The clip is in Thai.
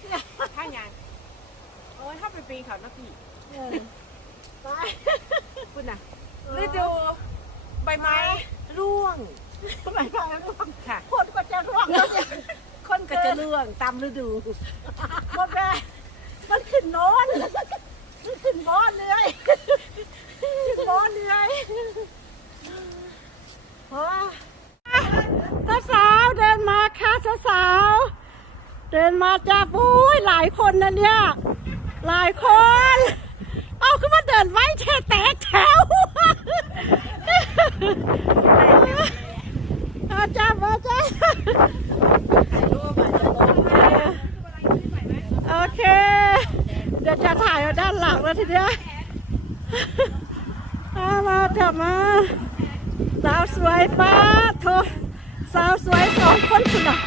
เสียถ้ายังโอ้ยถ้าไปปีนเขานักพี่เออไปคุณน่ะฤดูใบไม้ร่วงทำไมไปร่วงค่ะคนก็จะร่วงแล้วเนี่ยคนก็จะร่วงตามฤดูหมดแม่มันขึ้นโนอนมันขึ้นบอนเลยขึ้นบอนเลยโอ้ยสาวๆเดินมาค่ะสาวๆ เดินมาจากอุ้ยหลายคนนะเนี่ย หลายคน เอาคือมาเดินไว้แช่แตกแถวอาจารย์อาจาโอเค เดี๋ยวจะถ่ายเอาด้านหลังแล้วทีเดียวเอามาจับมาสาวสวยป้าโทสาวสวยสองคนคุณอะ